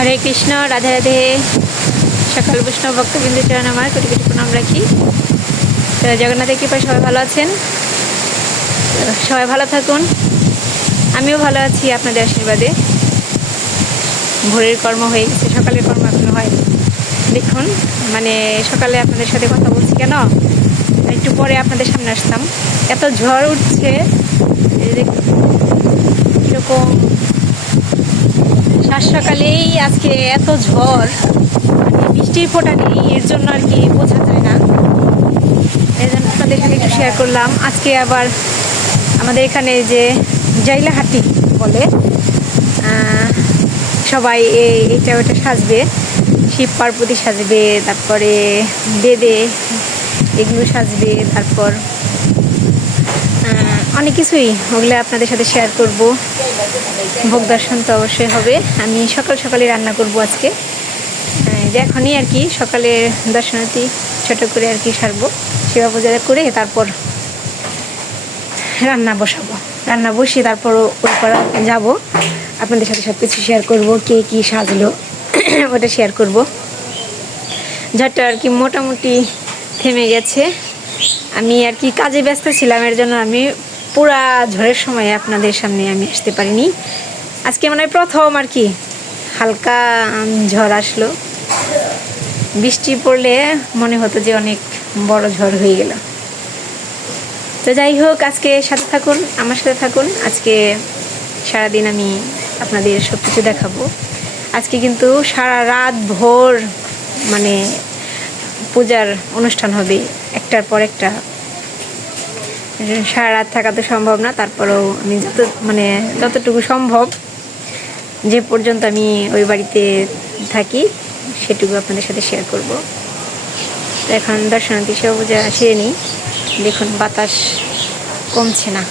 হরে কৃষ্ণ, রাধে রাধে। সকাল বৈষ্ণব ভক্তবৃন্দের চরণ আমার কোটি কোটি প্রণাম রাখি। তো জগন্নাথের কৃপায় সবাই ভালো আছেন, তো সবাই ভালো থাকুন। আমিও ভালো আছি আপনাদের আশীর্বাদে। ভোরের কর্ম হয়ে গেছে, সকালের কর্ম এখনো হয়নি। দেখুন, মানে সকালে আপনাদের সাথে কথা বলছি কেন, একটু পরে আপনাদের সামনে আসতাম। এত ঝড় উঠছে, কীরকম সাত সকালেই আজকে এত ঝড়, মানে বৃষ্টির ফোঁটা নেই, এর জন্য আর কি বোঝা যায় না। এই জন্য আপনাদের সাথে একটু শেয়ার করলাম। আজকে আবার আমাদের এখানে যে জাইলাহাটি বলে, সবাই এইটা ওটা সাজবে, শিব পার্বতী সাজবে, তারপরে বেদে এগুলো সাজবে, তারপর অনেক কিছুই, ওগুলো আপনাদের সাথে শেয়ার করব। ভোগ দর্শন তো অবশ্যই হবে। আমি সকাল সকালে রান্না করব আজকে, যে এখনই আর কি সকালে দর্শনার্থী ছোটো করে আর কি সারবো, সেবা পূজা করে তারপর রান্না বসাবো। রান্না বসিয়ে তারপর ওই পর যাবো, আপনাদের সাথে সব কিছু শেয়ার করবো, কে কী সাজলো ওটা শেয়ার করব। ঝড়টা আর কি মোটামুটি থেমে গেছে। আমি আর কি কাজে ব্যস্ত ছিলাম, এর জন্য আমি পুরা ঝড়ের সময় আপনাদের সামনে আমি আসতে পারিনি। আজকে মনে হয় প্রথম আর কি হালকা ঝড় আসলো। বৃষ্টি পড়লে মনে হতো যে অনেক বড় ঝড় হয়ে গেল। তো যাই হোক, আজকে সাথে থাকুন, আমার সাথে থাকুন। আজকে সারাদিন আমি আপনাদের সব কিছু দেখাবো। আজকে কিন্তু সারা রাত ভোর মানে পূজার অনুষ্ঠান হবে, একটার পর একটা। সারা রাত থাকা তো সম্ভব না, তারপরেও আমি যতটুকু সম্ভব, যে পর্যন্ত আমি ওই বাড়িতে থাকি সেটুকু আপনাদের সাথে শেয়ার করব। তো এখন দর্শনার্থী সেবা পূজা সেরে নিই। দেখুন, বাতাস কমছে না।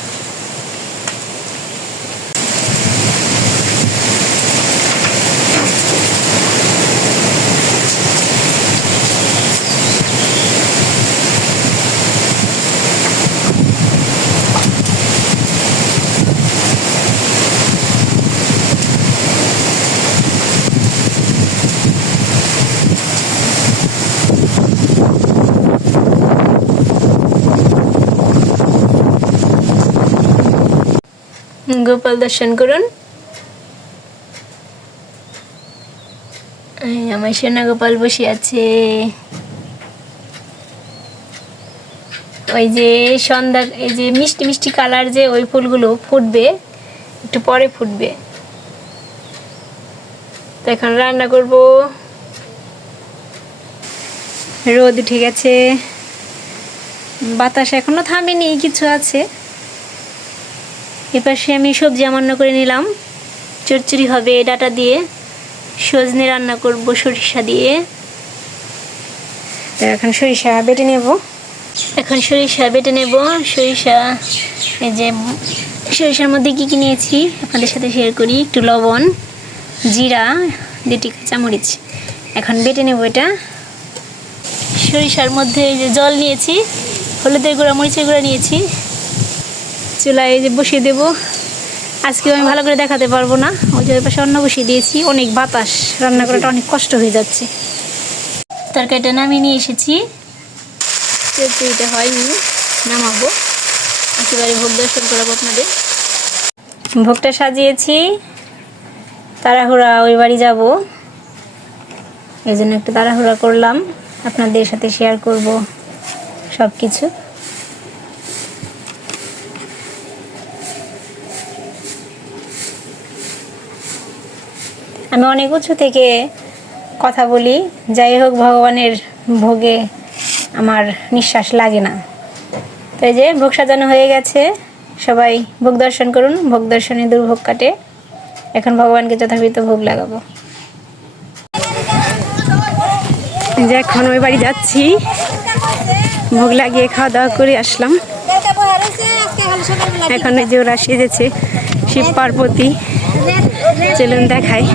গোপাল দর্শন করুন। আমার সোনা গোপাল বসে আছে। ওই যে সন্ধ্যা, এই যে মিষ্টি মিষ্টি কালার, যে ওই ফুলগুলো ফুটবে, একটু পরে ফুটবে। তো এখন রান্না করব। রোদ উঠে গেছে, বাতাস এখনো থামেনি, কিছু আছে। এপাশে আমি সবজি রান্না করে নিলাম, চচ্চড়ি হবে ডাটা দিয়ে, সজনে রান্না করব সরিষা দিয়ে। তো এখন সরিষা বেটে নেব। সরিষা, এই যে সরিষার মধ্যে কী কী নিয়েছি আপনাদের সাথে শেয়ার করি। একটু লবণ, জিরা, 2টি কাঁচামরিচ। এখন বেটে নেব এটা। সরিষার মধ্যে এই যে জল নিয়েছি, হলুদের গুঁড়া, মরিচের গুঁড়া নিয়েছি। চুলায় এই যে বসিয়ে দেবো। আজকেও আমি ভালো করে দেখাতে পারবো না, ওই যে ওই পাশে অন্য বসিয়ে দিয়েছি। অনেক বাতাস, রান্না করাটা অনেক কষ্ট হয়ে যাচ্ছে। তরকারিটা নামিয়ে নিয়ে এসেছি, চচ্চড়িটা হয়নি, নামাবো। একেবারে ভোগ দর্শন করাবো আপনাদের। ভোগটা সাজিয়েছি, তাড়াহুড়া ওই বাড়ি যাব, এই জন্য একটু তাড়াহুড়া করলাম। আপনাদের সাথে শেয়ার করব সব কিছু। আমি অনেক উঁচু থেকে কথা বলি, যাই হোক ভগবানের ভোগে আমার নিঃশ্বাস লাগে না। তো এই যে ভোগ সাজানো হয়ে গেছে, সবাই ভোগ দর্শন করুন। ভোগ দর্শনে দুর্ভোগ কাটে। এখন ভগবানকে যথাবিহিত ভোগ লাগাবো। যে এখন ওই বাড়ি যাচ্ছি, ভোগ লাগিয়ে খাওয়া দাওয়া করে আসলাম। এখন ওই যে ওরা সেজেছে শিব পার্বতী, চলুন দেখাই।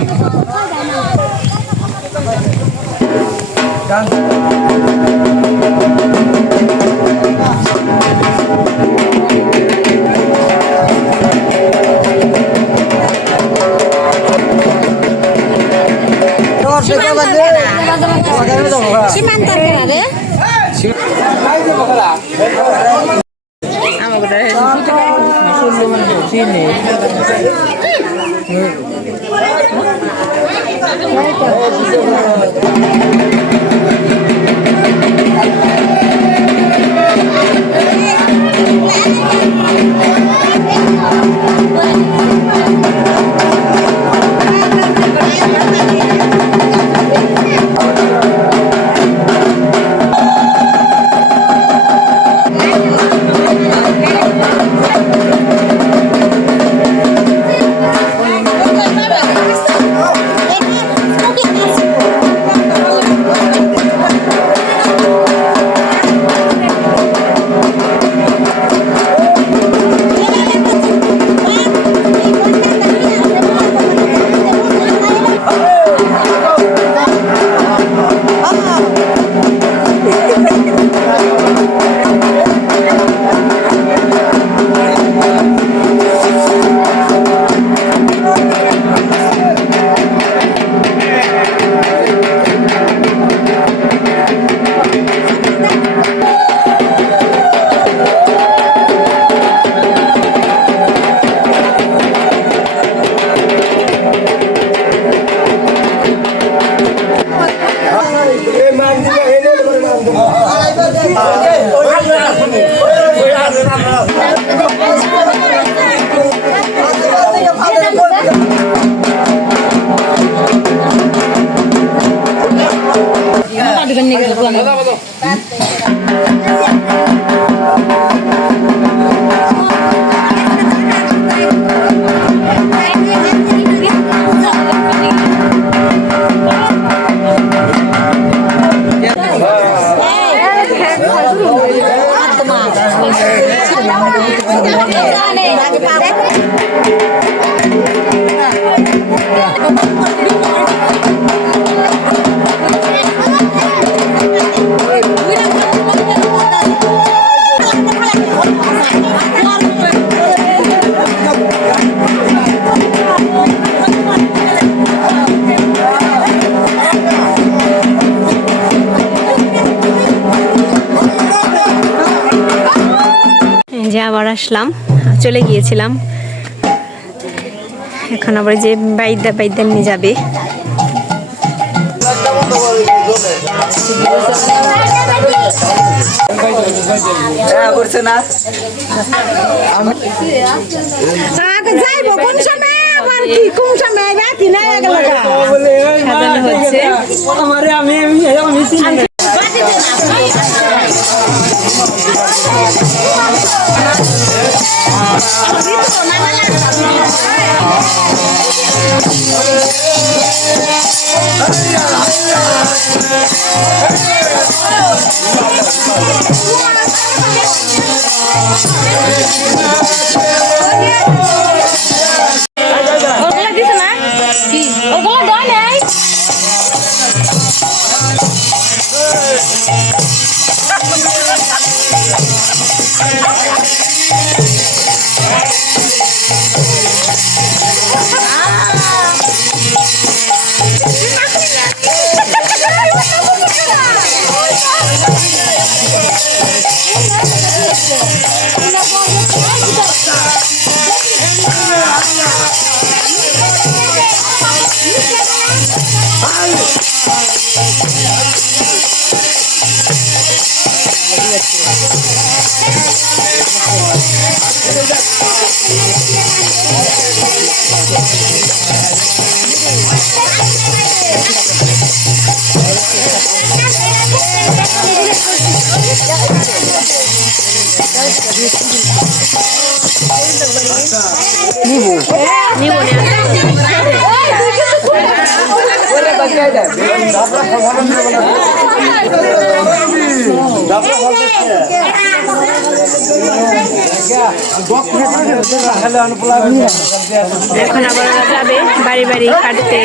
যে আবার আসলাম, চলে গিয়েছিলাম, এখন আবার যে বাইদা নিয়ে যাবে। এখন আবার যাবে বাড়ি বাড়ি কাটতে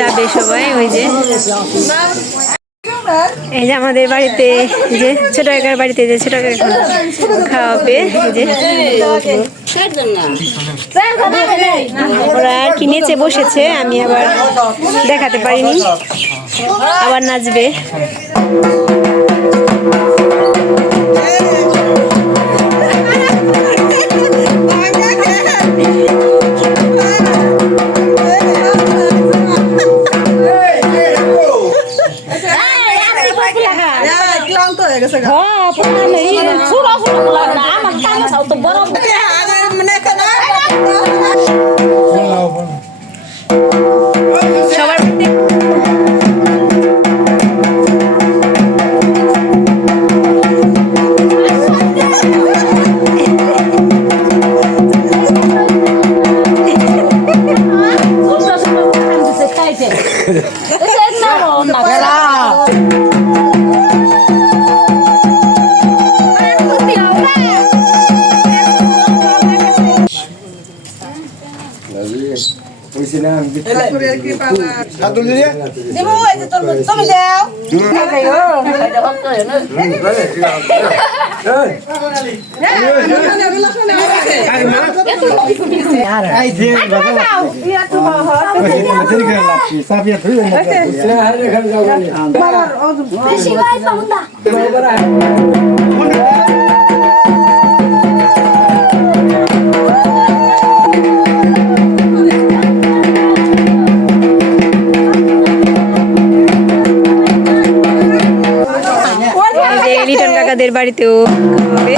যাবে সবাই ওই যে এই যে আমাদের বাড়িতে যে ছোট কাকার বাড়িতে যে ছোট কাকা খাওয়াবে এই যে ওরা আর কি নেচে বসেছে, আমি আবার দেখাতে পারিনি, আবার নাচবে। লিটন কাকাদের বাড়িতেও হবে।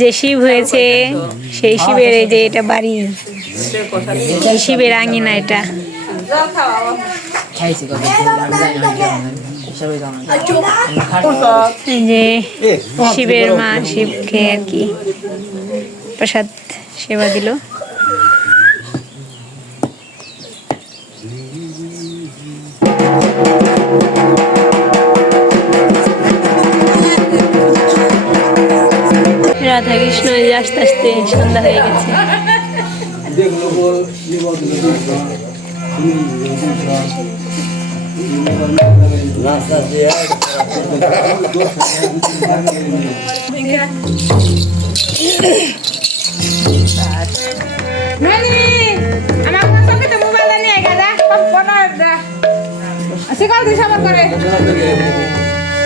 যে শিব হয়েছে সেই শিবের এই যে এটা বাড়ি, শিবের আঙিনা এটা। এই যে শিবের মা শিবকে আর কি প্রসাদ সেবা দিল। রাধা কৃষ্ণ আস্তে আস্তে সন্ধ্যা হয়ে গেছে।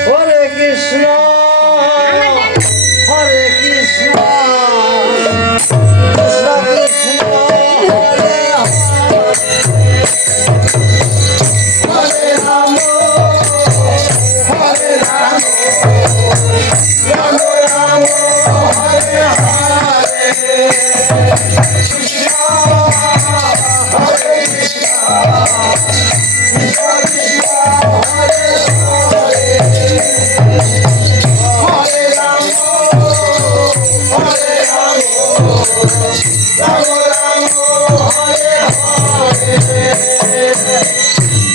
হরে কৃষ্ণ হরে কৃষ্ণ কৃষ্ণ কৃষ্ণ হরে হরে রাম হরে রাম রাম রাম হরে হরে কৃষ্ণ হরে কৃষ্ণ কৃষ্ণ কৃষ্ণ হরে হরে রাম হরে রাম রাম রাম হরে হরে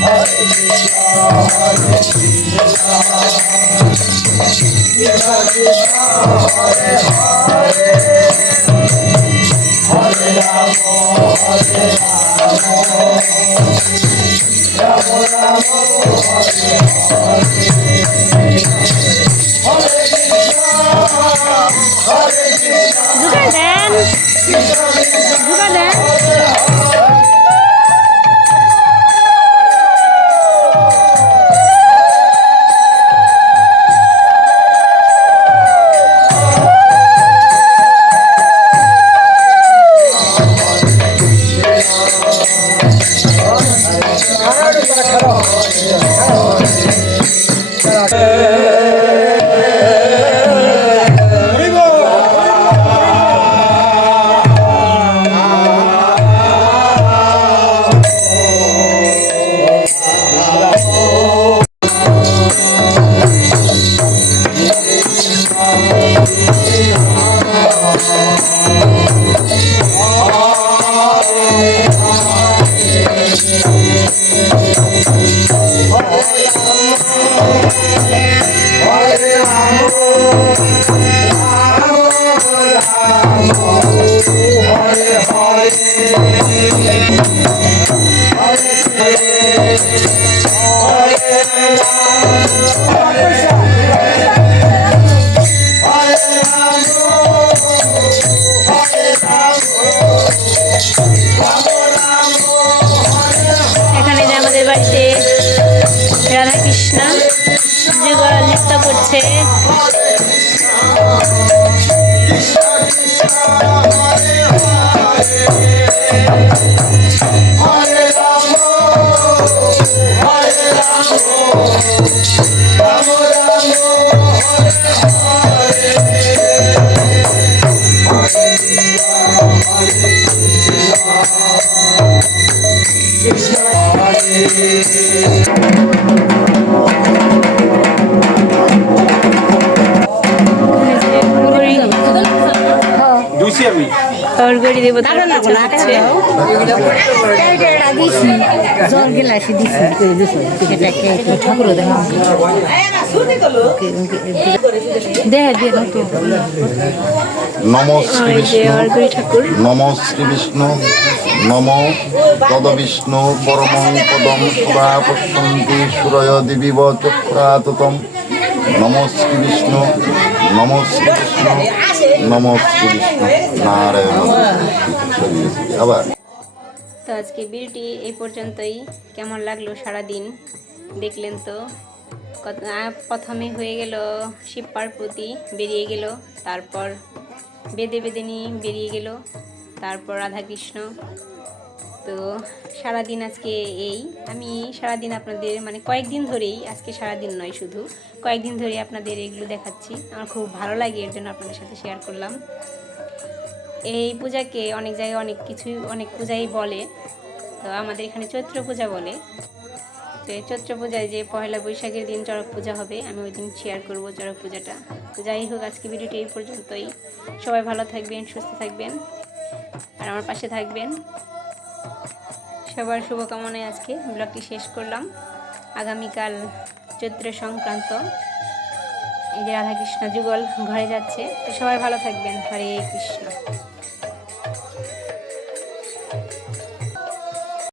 হরে কৃষ্ণ হরে কৃষ্ণ কৃষ্ণ কৃষ্ণ হরে হরে হরে রাম হরে রাম রাম রাম হরে হরে হরে কৃষ্ণ হরে কৃষ্ণ কৃষ্ণ এখানে যে আমাদের বাড়িতে রাধা কৃষ্ণ যুগল নৃত্য করছে। और गड़ी देवता হচ্ছে। নম শ্রী আর যে বিষ্ণু और गड़ी ঠাকুর নম শ্রী বিষ্ণু নম তদ বিষ্ণু পরমং পদম সদা পশ্যন্তি সুরয় দিবিব চক্রাততম নম শ্রী বিষ্ণু নম শ্রী বিষ্ণু নম শ্রী বিষ্ণু নারায়ণ আবার তো আজকে ভিডিওটি এই পর্যন্তই। কেমন লাগলো সারাদিন দেখলেন তো। প্রথমে হয়ে গেল শিব পার্বতী বেরিয়ে গেল, তারপর বেদে বেদিনী বেরিয়ে গেল, তারপর রাধাকৃষ্ণ। তো সারাদিন আজকে এই আমি সারাদিন আপনাদের মানে কয়েকদিন ধরেই, আজকে সারাদিন নয় শুধু কয়েকদিন ধরেই আপনাদের এগুলো দেখাচ্ছি। আমার খুব ভালো লাগে, এর জন্য আপনাদের সাথে শেয়ার করলাম। এই পূজাকে অনেক জায়গায় অনেক পূজাই বলে, তো আমাদের এখানে চৈত্র পূজা বলে। তো এই চৈত্র পূজায় যে পয়লা বৈশাখের দিন চড়ক পূজা হবে, আমি ওই দিন শেয়ার করবো চড়ক পূজাটা। তো যাই হোক, আজকে ভিডিওটি এই পর্যন্তই। সবাই ভালো থাকবেন, সুস্থ থাকবেন, আর আমার পাশে থাকবেন। সবার শুভকামনায় আজকে ব্লগটি শেষ করলাম। আগামীকাল চৈত্র সংক্রান্ত, এই যে রাধাকৃষ্ণ যুগল ঘরে যাচ্ছে। তো সবাই ভালো থাকবেন। হরে কৃষ্ণ।